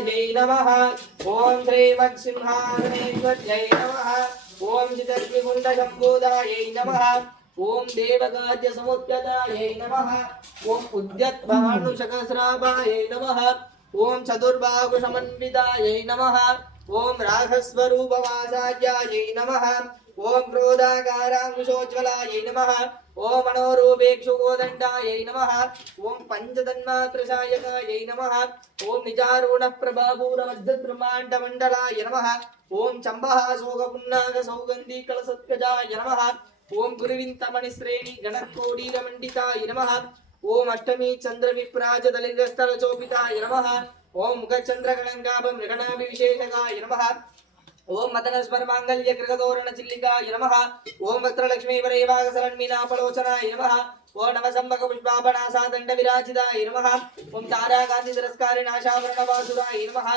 जय नमः ओम श्रीमत्सिंहासनेश्वर्यै नमः ओम चिदग्निकुण्डशम्भूदायै नमः ओम देवकार्यसमुद्यतायै नमः ओम उद्यद्भानुशकस्रावायै नमः ओम चतुर्बाहुसमन्वितायै नमः ओम राघस्वरूपवासाज्यायै नमः ओम क्रोधाकाराङ्कुशोज्ज्वलायै नमः ओम मनोरूपेक्षुकोदण्डायै नमः ओम पञ्चतन्मात्रसायकायै नमः ओम निजारूढप्रभापूरमध्यब्रह्माण्डमण्डलाय नमः ओम चम्बः शोकपुन्नागसौगन्धी कलसत्कजाय नमः ओम गुरुविन्तमणिश्रेणी गणकोडीरमण्डिताय नमः ओम अष्टमी चन्द्रविप्राजदलितस्थलचोपिताय नमः ओम मुखचन्द्रकलङ्काभमृगणाभिविशेषकाय नमः ओम मदनस्वर मांगल्य गृहतोरण चिल्लिकाय नमः ओम वक्त्रलक्ष्मी वरैवागसरण्मीनापलोचनाय नमः ओम नवसंभक पुष्पाभनासा दंड विराजिताय नमः ओम तारा गांधी तिरस्कारिणाशावरणवासुराय नमः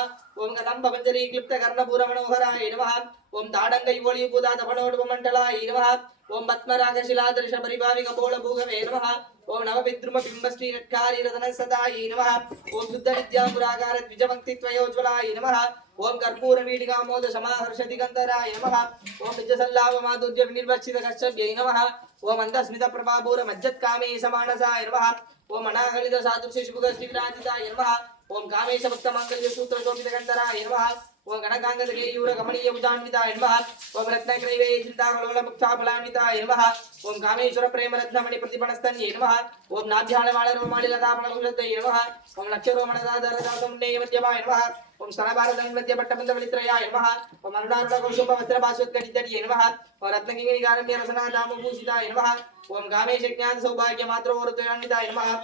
ओम कदंब पंजरी क्लिप्त कर्णपूर मनोहराय नमः ओम ताडंग युवली पूजा तपणोडुपमण्डलाय नमः ओम पद्मरागशिलादर्श परिभाविक बोल भूगवे नमः ओम नवविद्रुम बिंबश्री नट्कारी रतन सदाय नमः ओम शुद्ध विद्यापुरागार द्विजभक्तित्वयोज्वलाय नमः ओम कर्पूर वीडिका मोद समाहर्ष दिगंतराय नमः ओम निजसल्लाभ माधुर्य निर्वक्षित कश्यप्यै नमः ओम अंधस्मित प्रभापूर मज्जत् कामे समानसाय नमः ओम अनागलित साधुष्य शुभग श्रीविराजिताय नमः ओम कामेश भक्त मंगल्य सूत्र शोभित गंधराय नमः ओम गणकांगद गेयूर गमनीय भुजान्विताय नमः ओम रत्नग्रैवे चिंताकलोल मुक्ताफलान्विताय नमः ओम कामेश्वर प्रेम रत्नमणि प्रतिपणस्तन्ये नमः ओम नाभ्याळवाळ रोमाळि लतापणकुलतये नमः ओम लक्ष्यरोमणदाधर दासमुन्नेय मध्यमाय नमः ओम स्तनभारतन् मध्य पट्टबन्धवलित्रयाय नमः ओम अरुणारुण कौशुभ वस्त्रभास्वद्गणितये नमः ओम रत्नगिरिगारण्य रसनादामभूषिताय नमः ओम कामेश ज्ञान सौभाग्य मात्रोवरतयान्विताय नमः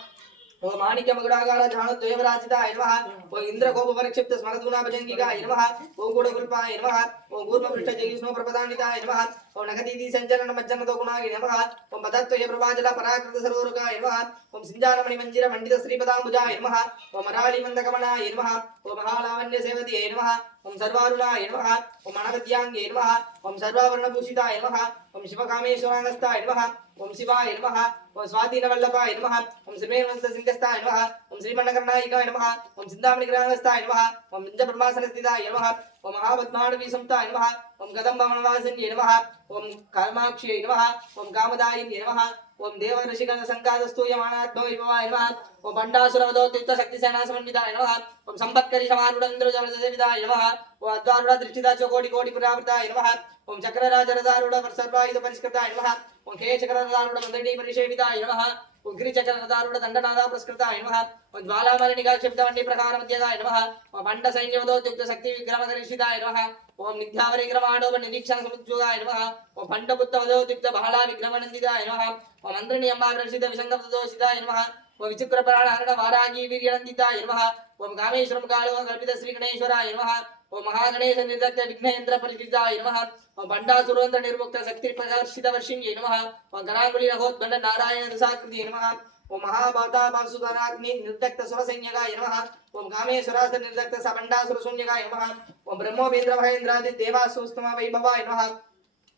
ओम माणिक्य मगुडागार झाणुद्वयवराजिताय नमः ओम इंद्रकोप परिक्षिप्त स्मरदूना भजंगिकाय नमः ओम गुडगुल्पाय नमः ओम कूर्मपृष्ठ जयविष्णु प्रपदान्विताय नमः ओम नगदीति संचरण मज्जन दोगुणाय नमः ओम पदत्वय प्रभाजल पराकृत सरोरुकाय नमः ओम सिंजानमणि मंजिर मंडित श्रीपदाम्बुजाय नमः ओम अराळि मंदकमनाय नमः ओम महालावण्य सेवतिये नमः ओम सर्वारुणाय नमः ओम अनवद्यांगे नमः ओम सर्वाभरणभूषिताय नमः ओम शिवकामेश्वरानस्ताय नमः ओम शिवाय नमः ओम स्वाधीनवल्लभाय नमः ओम श्रीमेवंतसिंहस्ताय नमः ओम श्रीमण्डकर्णायिकाय नमः ओम चिन्तामणिग्रामस्थाय नमः ओम निजब्रह्मासनस्थिताय नमः ओम महापद्माणवीसंस्थाय नमः ओम कदम्बवनवासिन्ये नमः ओम कामाक्ष्यै नमः ओम कामदायिन्ये नमः ओम देवऋषिगण संकादस्तूयमानात्मविभवाय नमः ओम भण्डासुरवदोत्युक्त शक्तिसेनासमन्विताय नमः ओम संपत्करि समारूढेन्द्रजलसेविताय नमः ओम अद्वारूढ दृष्टिदा चकोटि कोटि पुरावृताय नमः ओम चक्रराजरदारूढ सर्वायुध परिष्कृताय नमः ओम खेचक्ररदारूढ मन्दडी परिसेविताय नमः ओम गिरिचक्ररदारूढ दण्डनादा पुरस्कृताय नमः ओम ज्वालामणिनिगा क्षिप्तवण्डि प्रकारमध्यगाय नमः ओम भण्ड सैन्यवदोत्युक्त शक्ति विक्रमगरिष्ठिताय नमः ओम निध्यावरिक्रमाडोप निरीक्षण समुज्जोगाय नमः ओम भण्डपुत्तवदोत्युक्त बहला विक्रमनन्दिताय नमः ओम अन्द्रणी अम्बाग्रसित विसङ्गपदोषिताय नमः ओम विचित्रप्राणहरण वारागी वीर्यनन्दिताय नमः ओम कामेश्वरं कालो कल्पित श्रीगणेश्वराय नमः ओम महागणेश निर्दग्ध विघ्नयंत्र परिचिताय नमः ओम भण्डासुरवन्त्र निर्मुक्त शक्ति प्रकर्षित वर्षिण्ये नमः ओम गणाकुली रघोद्बण्ड नारायण दशाकृति नमः ओम महाबाता बासुधराग्नि निर्दग्ध सुरसैन्यकाय नमः ओम कामेश्वरास्त्र निर्दग्ध सबण्डासुर शून्यकाय नमः ओम ब्रह्मोपेन्द्र महेन्द्रादि देवासुस्तम वैभवाय नमः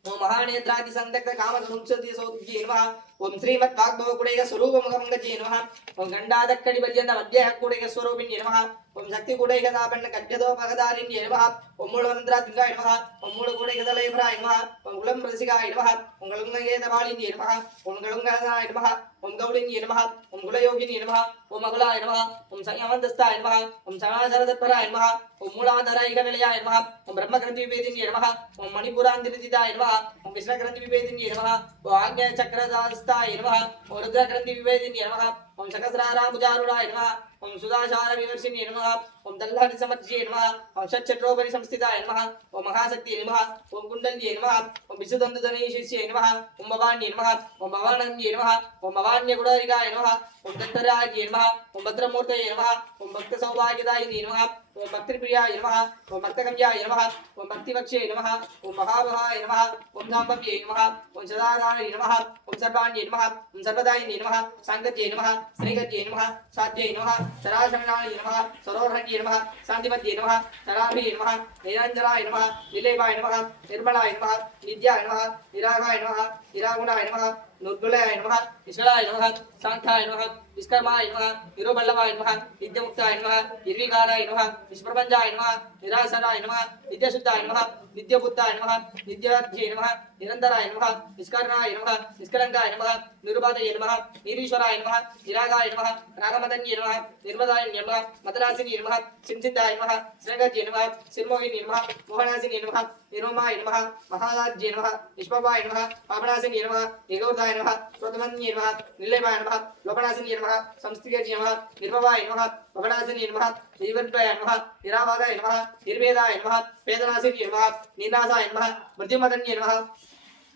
ओम महानेत्रादि संदग्ध कामधनुक्षति सौद्ये नमः ओम श्रीमद्भागवत कुडेग स्वरूपमुखमंगजे नमः ओम गंडादक्कड़ि पर्यंत मध्य कुडेग स्वरूपिण्ये नमः ओम शक्ति कुडेग दापन्न कड्यदो भगदारिण्ये नमः ओम मूलमन्त्रात्मकाय नमः ओम मूल कुडेग दलयभराय नमः ओम गुलं रसिकाय नमः ओम गलुंगेदवालिन्ये नमः ओम गलुंगनाय नमः ओम गौलिन्ये नमः ओम गुलयोगिन्ये नमः ओम अगलाय नमः ओम संयमन्तस्थाय नमः ओम समाचारतत्पराय नमः ओम मूलाधाराय विलयाय नमः ओम ब्रह्मग्रंथि विभेदिन्ये नमः ओम मणिपुरान्तिरिदिताय नमः ओम विष्णुग्रंथि विभेदिन्ये नमः ओम आज्ञा चक्रदास्ताय नमः ओम रुद्रग्रंथि विभेदिन्ये नमः ओम सहस्रारामुजारूढाय नमः ओम सुदाचार विवर्षिन्ये नमः ओम दल्लादि समर्ज्ये नमः ओम षट्चक्रोपरि संस्थिताय नमः ओम महाशक्ति नमः ओम कुंडल्ये नमः ओम विशुद्धन्दधनेशिष्ये नमः ओम भवान्ये नमः ओम भवानन्ये नमः ओम भवान्य गुणारिकाय नमः ओम दन्तराज्ये नमः ओम भद्रमूर्तये नमः ओम भक्त सौभाग्यदायिने नमः ओम भक्तिप्रियाय नमः ओम भक्तगम्याय नमः ओम भक्तिवक्षे नमः ओम महाभवाय नमः ओम धाम्भव्ये नमः ओम सदाधारिणे नमः ओम सर्वाण्ये नमः ओम सर्वदायिने नमः सांगत्ये नमः श्रीगत्ये नमः साध्ये नमः सराशरणाय नमः सरोहण्ये नमः शान्तिमत्ये नमः सराभिये नमः निरञ्जनाय नमः निलेपाय नमः निर्मलाय नमः नित्याय नमः निरागाय नमः निरागुणाय नमः निर्गुणाय नमः ईश्वराय नमः शान्ताय नमः विश्वकर्माय नमः निरुबल्लवाय नमः नित्यमुक्ताय नमः निर्विकाराय नमः निष्प्रपञ्चाय नमः निरासराय नमः नित्यशुद्धाय नमः नित्यबुद्धाय नमः नित्यार्थे नमः निरन्तराय नमः निष्करणाय नमः निष्कलङ्काय नमः निरुपादये नमः निरीश्वराय नमः निरागाय नमः रागमदन्ये नमः निर्मदाय नमः मदरासिने नमः सिंसिद्धाय नमः श्रृंगत्ये नमः सिर्मोहिने नमः मोहनासिने नमः निरोमाय नमः महाराज्ये नमः निष्पवाय नमः पापनासिने नमः निगौदाय नमः स्वतमन्ये नमः निलेमाय नमः लोपनासिने नमः संस्थिते नमः निर्भवाय नमः पवनासिने नमः जीवन्त्वय नमः निरावादाय नमः निर्वेदाय नमः वेदनासिने नमः नीनासाय नमः मृत्युमदन्ये नमः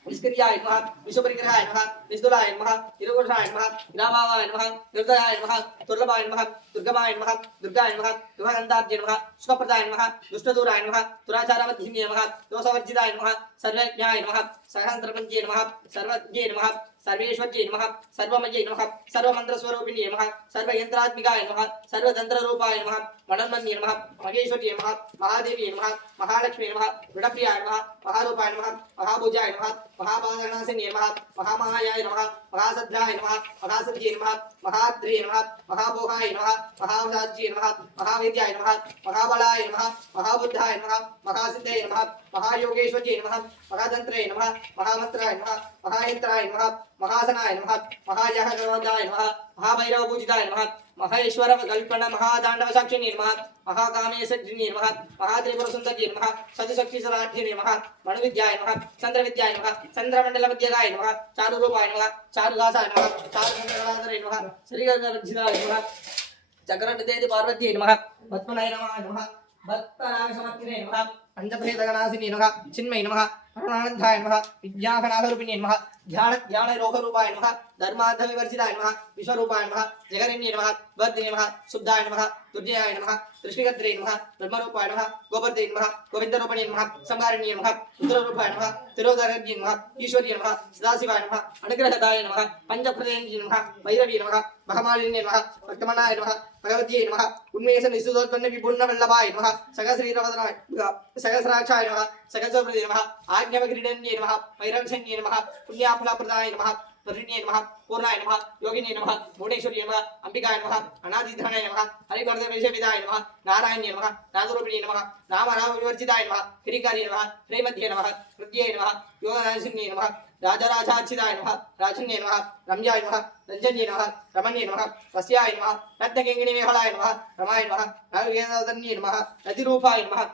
निष्क्रियाय नमः विश्वपरिग्रहाय नमः निष्दुलाय नमः निरुघोषाय नमः निराभावाय नमः निर्दयाय नमः दुर्लभाय नमः दुर्गमाय नमः दुर्गाय नमः दुःखगन्धाब्जे नमः सुखप्रदाय नमः दुष्टदूराय नमः दुराचारमध्यिन्ये नमः दोषवर्जिताय नमः सर्वज्ञाय नमः सहस्रपञ्चे नमः सर्वज्ञे नमः सर्वेश्वर्ये नमः सर्वमये नमः सर्वमन्त्रस्वरूपिणे नमः सर्वयन्त्रात्मिकाय नमः सर्वतन्त्ररूपाय नमः मनोन्मन्ये नमः महेश्वर्ये नमः महादेवी नमः महालक्ष्मी नमः वृडप्रियाय नमः महारूपाय नमः महाभुजाय नमः महापादनासिने नमः महामायाय नमः महासद्धाय नमः महासद्ये नमः महाद्रे नमः महाभोगाय नमः महावराज्ये नमः महाविद्याय नमः महाबलाय नमः महाबुद्धाय नमः महासिद्धये नमः महायोगेश्वर्ये नमः महातन्त्रे नमः महामन्त्राय नमः महायन्त्राय नमः महासनाय नमः महाजहगणोदाय नमः महाभैरवपूजिताय नमः महेश्वर कल्पना महादांडव साक्षिणे नमः महाकामेशजिने नमः महात्रिपुरसुन्दर्ये नमः सतिशक्तिसराढ्ये नमः मणुविद्याय नमः चन्द्रविद्याय नमः चन्द्रमण्डलविद्यगाय नमः चारुरूपाय नमः चारुदासाय नमः चारुचन्द्रकलाधरे नमः श्रीगर्गवर्जिताय नमः चक्रनिधेति पार्वत्यै नमः पद्मनयनमाय नमः भक्तनागसमर्थिने नमः पंचभेदगणासिने नमः चिन्मये नमः अरुणानन्दाय नमः विद्यागणारूपिणे नमः ध्यानरोगरूपाय नमः धर्मार्थविवर्जिताय नमः विश्वरूपाय नमः जगन्ये नमः वर्धिने नमः शुद्धाय नमः दुर्जयाय नमः दृष्टिकर्त्रे नमः ब्रह्मरूपाय नमः गोवर्धने नमः गोविन्दरूपिणे नमः संहारिण्ये नमः रुद्ररूपाय नमः तिरोधरज्ञे नमः ईश्वर्ये नमः सदाशिवाय नमः अनुग्रहदाय नमः पंचप्रदेये नमः भैरवी नमः महमालिन्ये नमः भक्तमनाय नमः भगवत्यै नमः उन्मेष निसुदोत्पन्न विपुर्ण वल्लभाय नमः सहस्रीरवदनाय सहस्राक्षाय नमः सहस्रप्रदे नमः आज्ञावक्रीडन्ये नमः वैरक्षण्ये नमः पुण्याफलप्रदाय नमः परिण्ये नमः पूर्णाय नमः योगिने नमः भुवनेश्वर्ये नमः अंबिकाय नमः अनादिधनाय नमः हरिवर्धविषविदाय नमः नारायण्ये नमः नादरूपिणे नमः नामरामविवर्जिताय नमः हिरिकार्ये नमः श्रीमध्ये नमः हृद्ये नमः योगनाशिन्ये नमः राजराजाच्छिदाय नमः राजन्ये नमः रम्याय नमः रञ्जन्ये नमः रमण्ये नमः वस्याय नमः रत्नकिङ्किणीमेहलाय नमः रमाय नमः रागवेदन्ये नमः रतिरूपाय नमः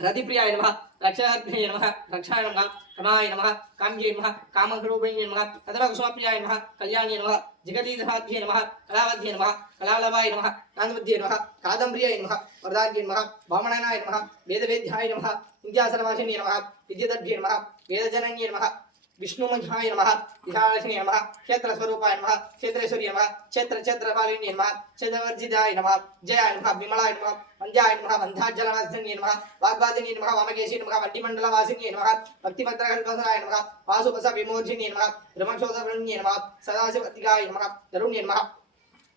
रतिप्रियाय नमः रक्षार्थे नमः रक्षाय नमः रमाय नमः काम्ये नमः कामरूपिणे नमः कदमकुसुमप्रियाय नमः कल्याण्ये नमः जगदीशाध्ये नमः कलावध्ये नमः कलावल्लभाय नमः कान्तमध्ये नमः कादम्प्रियाय नमः वरदान्ये नमः वामनाय नमः वेदवेद्याय नमः विद्यासनवासिने नमः विद्युदर्भ्ये नमः वेदजनन्ये नमः विष्णुमंहाय नमः विशालक्ष्मी नमः क्षेत्रस्वरूपाय नमः क्षेत्रेश्वर्ये नमः क्षेत्रपालिन्ये नमः क्षेत्रवर्जिताय नमः जयाय नमः विमलाय नमः वन्द्याय नमः वन्धाचलवासिन्ये नमः वाग्वादिन्ये नमः वामकेशी नमः वण्डिमण्डलवासिन्ये नमः भक्तिमन्त्रकल्पनाय नमः वासुपस विमोचिन्ये नमः ब्रह्मक्षोधवृण्ये नमः सदाशिवतिकाय नमः तरुण्ये नमः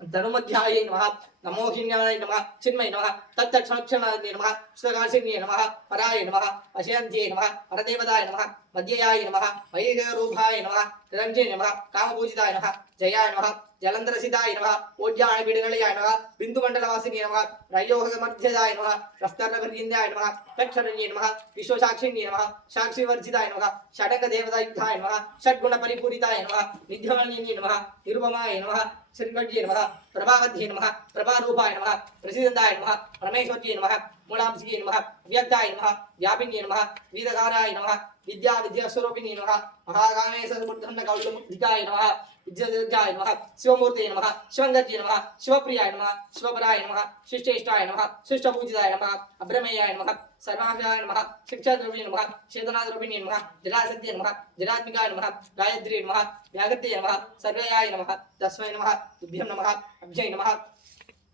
धनुमध्याय नमः नमोहिन्याय नमः चिन्मये नमः तत्तक्षणाय नमः सुखकाशिन्ये नमः पराय नमः अशयन्त्ये नमः परदेवताय नमः मध्ययाय नमः वैदेहरूपाय नमः निरञ्जने नमः कामपूजिताय नमः जयाय नमः जलंधरसिताय नमः ओज्याय पीडनलयाय नमः बिन्दुमण्डलवासिने नमः रयोगमध्यदाय नमः रस्तार्णपर्यन्त्याय नमः तक्षरण्ये नमः विश्वसाक्षिण्ये नमः साक्षिवर्जिताय नमः षडङ्गदेवतायुक्ताय नमः षड्गुणपरिपूरिताय नमः निध्यमान्ये नमः निरुपमाय नमः श्रीगड्ये नमः प्रभावध्ये नमः प्रभारूपाय नमः प्रसिद्धाय नमः परमेश्वर्ये नमः मूलांशिके नमः व्यक्ताय नमः व्यापिन्ये नमः वेदकाराय नमः विद्यास्वरूपिणे नमः महाकामेश्वरमुद्दण्डकौलमुद्धिकाय नमः विद्याय नमः शिवमूर्ते नमः शिवङ्गत्ये नमः शिवप्रियाय नमः शिवपराय नमः शिष्टेष्टाय नमः शिष्टपूजिताय नमः अभ्रमेयाय नमः सर्वाभ्याय नमः शिक्षाद्रव्ये नमः चेतनाद्रव्ये नमः जलासत्ये नमः जलात्मिकाय नमः गायत्र्ये नमः व्यागत्ये नमः सर्वयाय नमः तस्मै नमः तुभ्यं नमः अभ्यै नमः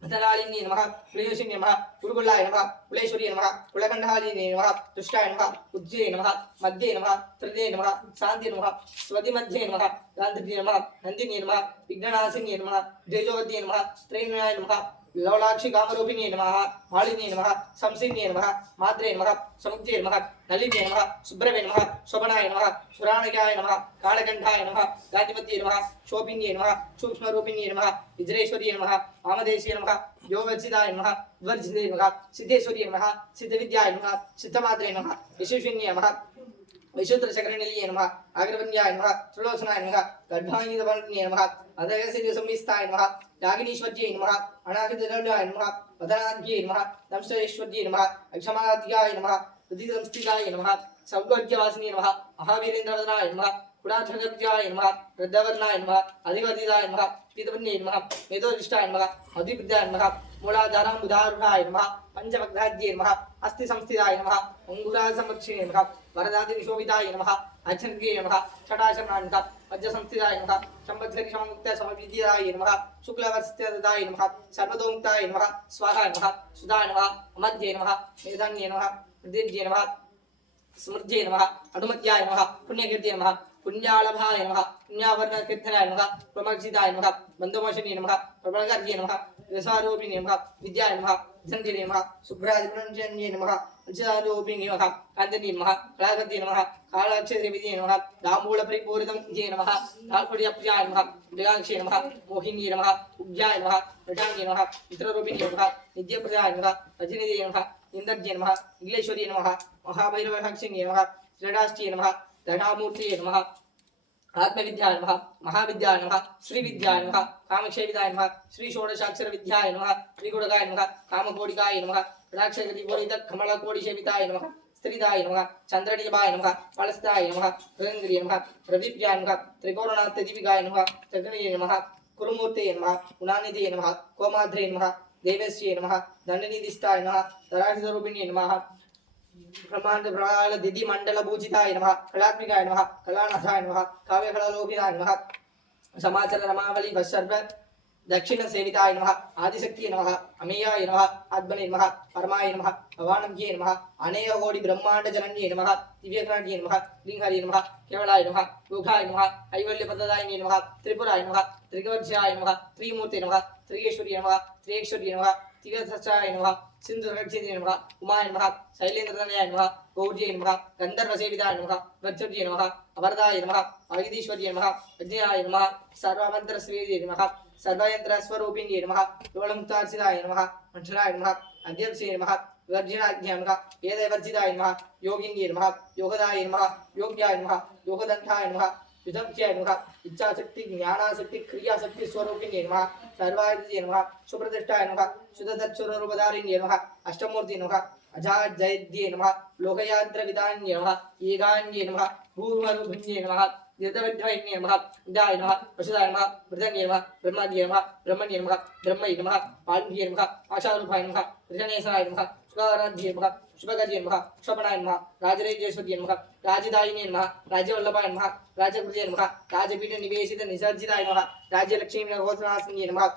अतलालिन्ये नमः कुलयोषिन्ये नमः कुरुगुल्लाय नमः कुलेश्वर्ये नमः कुलकण्ठालिन्ये नमः तुष्टाय नमः उज्जये नमः मध्ये नमः त्रिदे नमः शान्ति नमः स्वतिमध्ये नमः गान्धिर्ये नमः नन्दिन्ये नमः विघ्ननाशिन्ये नमः तेजोवद्ये नमः त्रैणाय नमः लवलाक्षि कामरूपिणी नमः मालिनी नमः संसिन्ये नमः मात्रे नमः समुद्रे नमः नलिन्ये नमः सुब्रवे नमः शोभनाय नमः सुराणकाय नमः कालकण्ठाय नमः गान्धिमत्ये नमः शोभिन्ये नमः सूक्ष्मरूपिण्ये नमः विजरेश्वर्ये नमः वामदेशे नमः योगचिदाय नमः वर्जिते नमः सिद्धेश्वर्ये नमः सिद्धविद्याय नमः सिद्धमात्रे नमः विशेषण्ये नमः विशुद्धशकरणीये नमः आग्रवन्याय नमः त्रिलोचनाय नमः गर्भानिधवर्ण्ये नमः अदयसिद्ध संविस्ताय नमः यागिनीश्वर्ये नमः अनागतदण्डाय नमः वदनाद्ये नमः दंष्टेश्वर्ये नमः अक्षमाद्याय नमः उदितंस्थिताय नमः सौगर्यवासिनी नमः महावीरेन्द्रवदनाय नमः कुलाधगत्याय नमः वृद्धवर्णाय नमः अधिवदिताय नमः पीतवर्णे नमः मेधोदिष्टाय नमः अधिवृद्धाय नमः मूलाधाराम्बुधारूढाय नमः पंचवक्त्राद्ये नमः अस्ति संस्थिताय नमः अंगुरासंरक्षणे नमः वरदादिनिशोभिताय नमः अचर्गे नमः षडाशनाय नमः वज्रसंस्थिताय नमः संवत्सरि सममुक्त समविद्याय नमः शुक्लवर्स्त्यदाय नमः सर्वतोमुक्ताय नमः स्वाहा नमः सुधाय नमः अमध्ये नमः मेधान्ये नमः प्रदीप्ये नमः स्मृत्ये नमः अनुमत्याय नमः पुण्यकीर्त्ये नमः पुण्यालभाय नमः पुण्यावर्णकीर्तनाय नमः प्रमक्षिताय नमः बन्धुमोषणे नमः प्रबलगर्ये नमः रसारोपिणे नमः विद्याय नमः सन्धिने नमः शुभ्रादिपुरञ्जन्ये नमः पंचारोपिणे नमः कान्तने नमः कलाकर्ते नमः कालाक्षरविद्ये नमः दामूलपरिपूरितं ये नमः दाल्पड्यप्रियाय नमः मृगाक्षे नमः मोहिन्ये नमः उग्याय नमः रटान्ये नमः मित्ररूपिणे नमः नित्यप्रदाय नमः रजनिधे नमः इंद्रज्ये नमः इंग्लेश्वर्ये नमः महाभैरवसाक्षिण्ये नमः श्रेष्ठाश्चे नमः दयामूर्तये नमः आत्मविद्याय नमः महाविद्याय नमः श्रीविद्याय नमः कामक्षेविदाय नमः श्री षोडशाक्षर विद्याय नमः श्रीगुणकाय नमः कामकोटिकाय नमः कटाक्षगतिकोटित कमलकोटिसेविताय नमः स्त्रीदाय नमः चंद्रनिभाय नमः फलस्ताय नमः रवीन्द्रिय नमः रविप्रियाय नमः त्रिकोणनाथदीपिकाय नमः चक्रनिये नमः कुरुमूर्तये नमः गुणानिधये नमः कोमाद्रे नमः देवस्ये नमः दंडनिधिष्ठाय नमः तराशिस्वरूपिण्ये नमः ब्रह्मांड प्रवाल दिदि मंडल पूजिताय नमः कलात्मिकाय नमः कलानाथाय नमः काव्यकलालोकिताय नमः समाचार रमावली सर्व दक्षिण सेविताय नमः आदिशक्तिये नमः अमेयाय नमः आत्मने नमः परमाय नमः भवानंगे नमः अनेक कोटि ब्रह्मांड जनन्ये नमः दिव्यकाण्ये नमः लिंगाय नमः केवलाय नमः योगाय नमः ऐवल्यपददायिने नमः त्रिपुराय नमः त्रिकवचाय नमः त्रिमूर्ते नमः त्रिगेश्वर्ये नमः त्रियेश्वर्ये नमः तिगसचाय नमः सिंधुरक्षिते नमः उमाय नमः शैलेन्द्रतनयाय नमः गौर्ये नमः गंधर्वसेविताय नमः वज्रये नमः अवरदाय नमः अगिधीश्वर्ये नमः अज्ञाय नमः सर्वमन्त्रस्वेदे नमः सर्वयन्त्रस्वरूपिण्ये नमः योगमुक्तार्चिताय नमः मंशनाय नमः अध्यक्षे नमः वर्जिनाज्ञाय नमः वेदवर्जिताय नमः योगिन्ये नमः योगदाय नमः योग्याय नमः योगदण्डाय नमः युधक्त्याय नमः इच्छाशक्ति ज्ञानाशक्ति क्रियाशक्ति स्वरूपिण्ये नमः सर्वायुधे नमः सुप्रतिष्ठाय नमः शुद्धदक्षुररूपधारिण्ये नमः अष्टमूर्ति नमः अजाजयद्ये नमः लोकयात्रविदान्ये नमः ईगान्ये नमः भूर्वरूपिण्ये नमः दीर्घविद्वान्ये नमः विदाय नमः वसुदाय नमः वृद्धन्ये नमः ब्रह्माद्ये नमः ब्रह्मण्ये नमः ब्रह्मये नमः वाल्मीये नमः आशारूपाय नमः वृषणेशाय नमः सुखाराध्ये नमः शुभगर्ये नमः शोभनाय नमः राजरेजेश्वर्ये नमः राजदायिने नमः राज्यवल्लभाय नमः राजकृते नमः राजपीठ निवेशित निसर्जिताय नमः राज्यलक्ष्मी गोत्रनासिन्ये नमः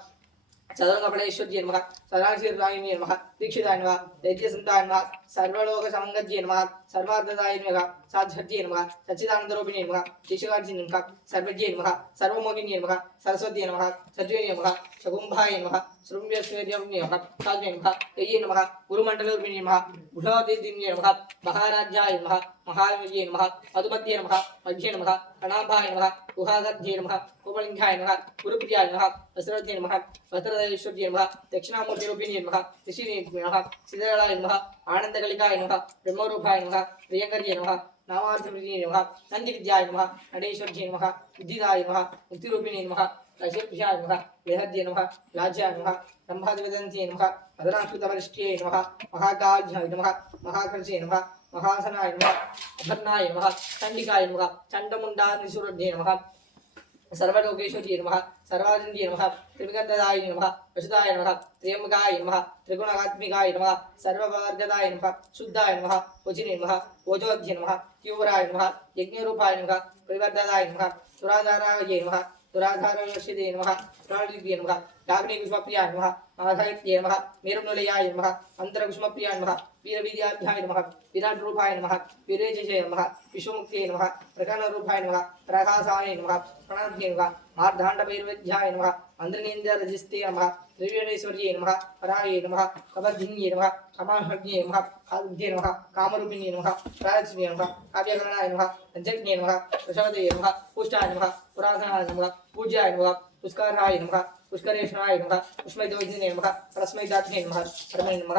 चतुरंगपणेश्वर्ये नमः सदाशिवरायिने नमः दीक्षिताय नमः दैत्यसन्ताय नमः सर्वलोकसमङ्गज्ये नमः सर्वार्थदायिने नमः साध्वर्ये नमः सच्चिदानन्दरूपिणे नमः केशवार्जिने नमः सर्वज्ञे नमः सर्वमोहिन्ये नमः सरस्वत्ये नमः सज्जने नमः शकुम्भाय नमः श्रुम्यस्वेद्यम्ये नमः साध्वे नमः यये नमः गुरुमण्डलरूपिणे नमः बुधवतीदिन्ये नमः महाराज्याय नमः महावीर्ये नमः मधुमत्ये नमः मध्ये नमः कणाभाय नमः गुहागध्ये नमः कोमलिंगाय नमः गुरुप्रियाय नमः वस्त्रवत्ये नमः वस्त्रदेश्वर्ये नमः दक्षिणामूर्तिरूपिणे नमः ऋषिने नमः सिद्धगणाय नमः आनन्दकलिकाय नमः ब्रह्मरूपाय नमः प्रियंकर्ये नमः नामार्थिने नमः नन्दिविद्याय नमः नडेश्वर्ये नमः बुद्धिदाय नमः मुक्तिरूपिणे नमः ऋषिभ्याय नमः वेहद्ये नमः लाज्याय नमः ब्रह्मादिवेदन्त्ये नमः अदनाश्रितवरिष्ठ्ये नमः महाकाज्याय नमः महाकर्षे नमः महासनाय नमः अभर्णाय नमः चण्डिकाय नमः चण्डमुण्डानिसुरढ्ये नमः सर्वलोकेश्वर्ये नमः सर्वानन्द्ये नमः त्रिविगन्धदाय नमः वसुदाय नमः त्र्यम्बकाय नमः त्रिगुणात्मिकाय नमः सर्ववर्गदाय नमः शुद्धाय नमः वचिने नमः ओजोध्ये नमः तीव्राय नमः यज्ञरूपाय नमः परिवर्धदाय नमः सुराधाराय नमः दुराधारवर्षिते नमः प्राणिद्ये नमः याग्निकुष्मप्रियाय नमः माधायत्ये नमः मेरुनिलयाय नमः अन्तरकुष्मप्रियाय नमः वीरवीर्याध्याय नमः विराट्रूपाय नमः वीरेजये नमः विश्वमुक्ते नमः प्रकरणरूपाय नमः प्रकाशाय नमः प्रणाद्ये नमः मार्धाण्डभैरवेध्याय नमः मन्त्रिनेन्द्ररजिस्ते नमः त्रिवेणेश्वर्यै नमः परायै नमः कवर्धिन्यै नमः कमाहर्ज्ञै नमः कालुभ्ये नमः कामरूपिण्यै नमः प्रायश्चित्यै नमः काव्यकरणाय नमः पंचज्ञै नमः प्रशवदये नमः पुष्टाय नमः पुरातनाय नमः पूज्याय नमः पुष्कराय नमः पुष्करेश्वराय नमः पुष्मैदोजिने नमः परस्मैदात्मे नमः परमे नमः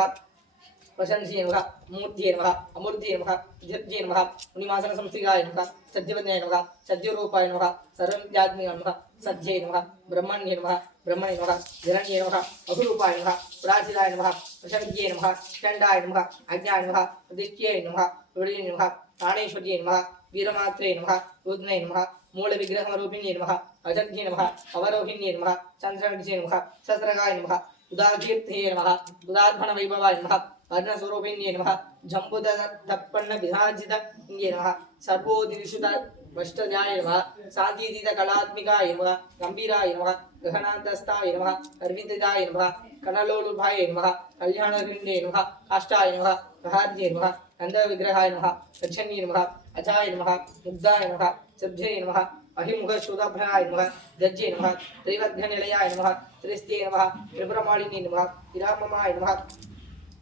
प्रशंसिये नमः मूर्तिये नमः अमूर्तिये नमः विद्युत्ये नमः मुनिमासन संस्थिताय नमः सद्यवदनाय नमः सद्यरूपाय नमः सर्वविद्यात्मिकाय नमः सद्ये नमः ब्रह्मण्ये नमः ब्रह्मणे नमः हिरण्ये नमः अहुरूपाय नमः प्राचिताय नमः प्रशविद्ये नमः चण्डाय नमः अज्ञाय नमः प्रतिष्ठ्ये नमः विडिये नमः प्राणेश्वर्ये नमः वीरमात्रे नमः रुद्रे नमः मूलविग्रहरूपिण्ये नमः अजन्ये नमः अवरोहिण्ये नमः चन्द्रविजये नमः सहस्रगाय नमः उदाकीर्तये नमः उदात्मन वैभवाय नमः अर्णस्वरूपिण्ये नमः जम्बुदत्तप्पन्न विधाजितये नमः सर्वोदिषुत वष्टजाय नमः शान्तिदीत कलात्मिकाय नमः गम्भीराय नमः गहनान्तस्थाय नमः अर्विदिताय नमः कनलोलुभाय नमः कल्याणगृण्ये नमः काष्ठाय नमः प्रहार्ये नमः गन्धविग्रहाय नमः गच्छन्ये नमः अजाय नमः मुग्धाय नमः सिद्धये नमः अहिमुखशूदभ्राय नमः दज्जे नमः त्रैवध्यनिलयाय नमः त्रिस्ते नमः त्रिपुरमालिनी नमः विराममाय नमः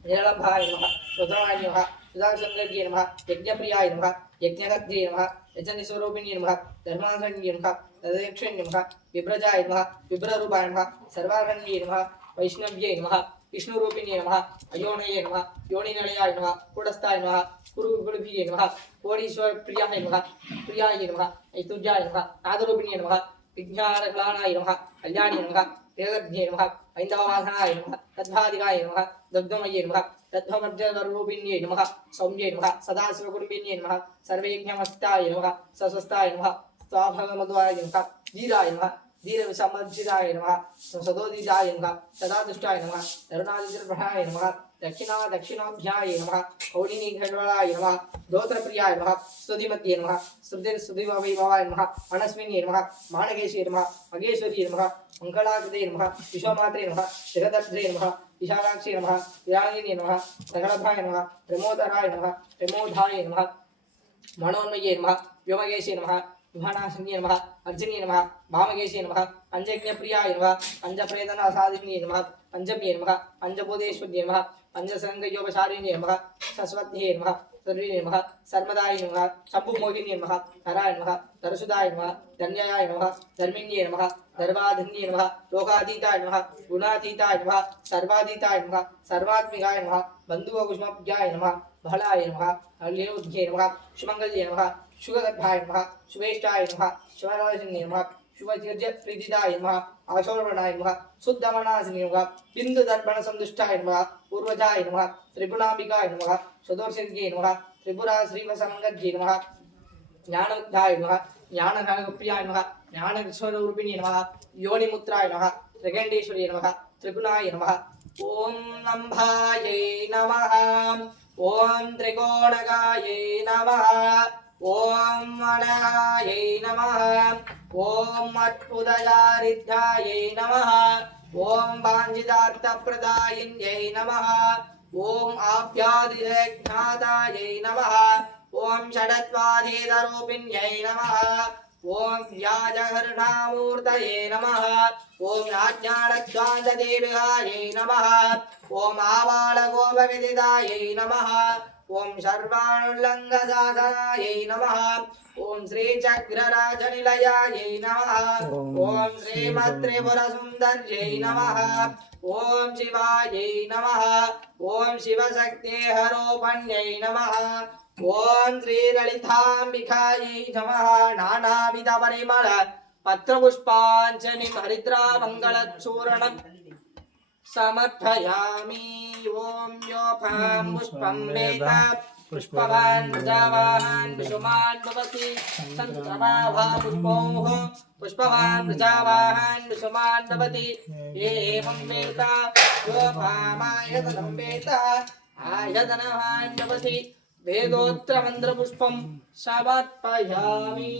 निरलभाय नमः रुद्राय नमः सुधाचन्द्रज्ञे नमः यज्ञप्रियाय नमः यज्ञगध्ये नमः यजनिस्वरूपिणे नमः धर्मासन्ये नमः तदक्षिणे नमः विभ्रजाय नमः विभ्ररूपाय नमः सर्वारण्ये नमः वैष्णव्ये नमः विष्णुरूपिणे नमः अयोनये नमः योनिनलयाय नमः कूटस्थाय नमः कुरुगुरुभिये नमः कोडीश्वरप्रियाय नमः प्रियाय नमः ऐतुर्याय नमः नादरूपिणे नमः विज्ञानकलानाय नमः कल्याणे नमः वेदज्ञे नमः ऐन्दववाहनाय नमः तद्भादिकाय नमः दग्धमये नमः तद्भवर्जरूपिण्ये नमः सौम्ये नमः सदाशिवकुटुम्बिन्ये नमः सर्वयज्ञमस्ताय नमः सस्वस्ताय नमः स्वाभगमध्वाय नमः धीराय नमः धीरविसमर्जिताय नमः सदोदिताय नमः सदादुष्टाय नमः तरुणादिप्रभाय नमः दक्षिणाभ्याय नमः कौलिनीघटवलाय नमः दोत्रप्रियाय नमः स्तुतिमत्ये नमः स्तुतिवैभवाय नमः मनस्विन्ये नमः मानकेशे नमः मगेश्वर्ये नमः मङ्गलाकृते नमः विश्वमात्रे नमः जगदर्ध्रे नमः विशालाक्षे नमः विरागिने नमः सकलभाय नमः प्रमोदराय नमः प्रमोदाय नमः मनोन्मये नमः व्योमकेशे नमः विभानाशन्ये नमः अर्जुन्ये नमः भामकेशे नमः पंचज्ञप्रियाय नमः पंचप्रेतनासादिन्ये नमः पंचम्ये नमः पंचभूतेश्वर्ये नमः पंचसंगयोगशालिन्ये नमः सरस्वत्ये नमः सर्वे नमः सर्वदाय नमः शम्भुमोहिन्ये नमः हराय नमः तरसुदाय नमः धन्याय नमः धर्मिण्ये नमः धर्माधन्ये नमः लोकातीताय नमः गुणातीताय नमः सर्वातीताय नमः सर्वात्मिकाय नमः बन्धुवकुष्मभ्याय नमः बलाय नमः अल्योध्ये नमः सुमङ्गल्ये नमः शुभगर्भाय नमः शुभेष्टाय नमः शिवराजन्ये नमः शुभजीर्जप्रीतिदाय नमः आशोर्वणाय नमः शुद्धमनासिने नमः बिन्दुदर्पणसन्तुष्टाय नमः पूर्वजाय नमः त्रिपुणाम्बिकाय नमः सदोर्षज्ञे नमः त्रिपुरा श्रीवसमङ्गज्ञे नमः ज्ञानमुद्धाय नमः ज्ञानघनप्रियाय नमः ज्ञानस्वरूपिणे नमः योनिमुत्राय नमः त्रिगण्डेश्वर्ये नमः त्रिगुणाय नमः ॐ नम्भायै नमः ॐ त्रिकोणगायै नमः ॐ मणहायै नमः ॐ अद्भुतचारिद्धायै नमः ॐ वाञ्छितार्थप्रदायिन्यै नमः ॐ आभ्यादिज्ञातायै नमः ॐ षडत्वाधीतरूपिण्यै नमः ॐ व्याजहर्षामूर्तये नमः ॐ आज्ञानध्वान्तदेविकायै नमः ॐ आबालगोपविदितायै नमः ॐ सर्वाणुल्लङ्घसाधनायै नमः ॐ श्रीचक्रराजनिलयायै नमः ॐ श्रीमत्त्रिपुरसुन्दर्यै नमः ॐ शिवायै नमः ॐ शिवशक्तेहरोपण्यै नमः ॐ श्रीललिताम्बिकायै नमः नानाविधपरिमळ पत्रपुष्पाञ्जलिं हरिद्रामङ्गलचूर्णम् समर्पयामि ॐ योऽपां पुष्पं वेद पुष्पवान् प्रजावान् विषुमान् भवति सन्तभावा पुष्पोः पुष्पवान् प्रजावान् विषुमान् भवति एवं वेद योऽपामायतनं वेद आयतनवान् भवति वेदोत्तरमन्त्रपुष्पं समर्पयामि।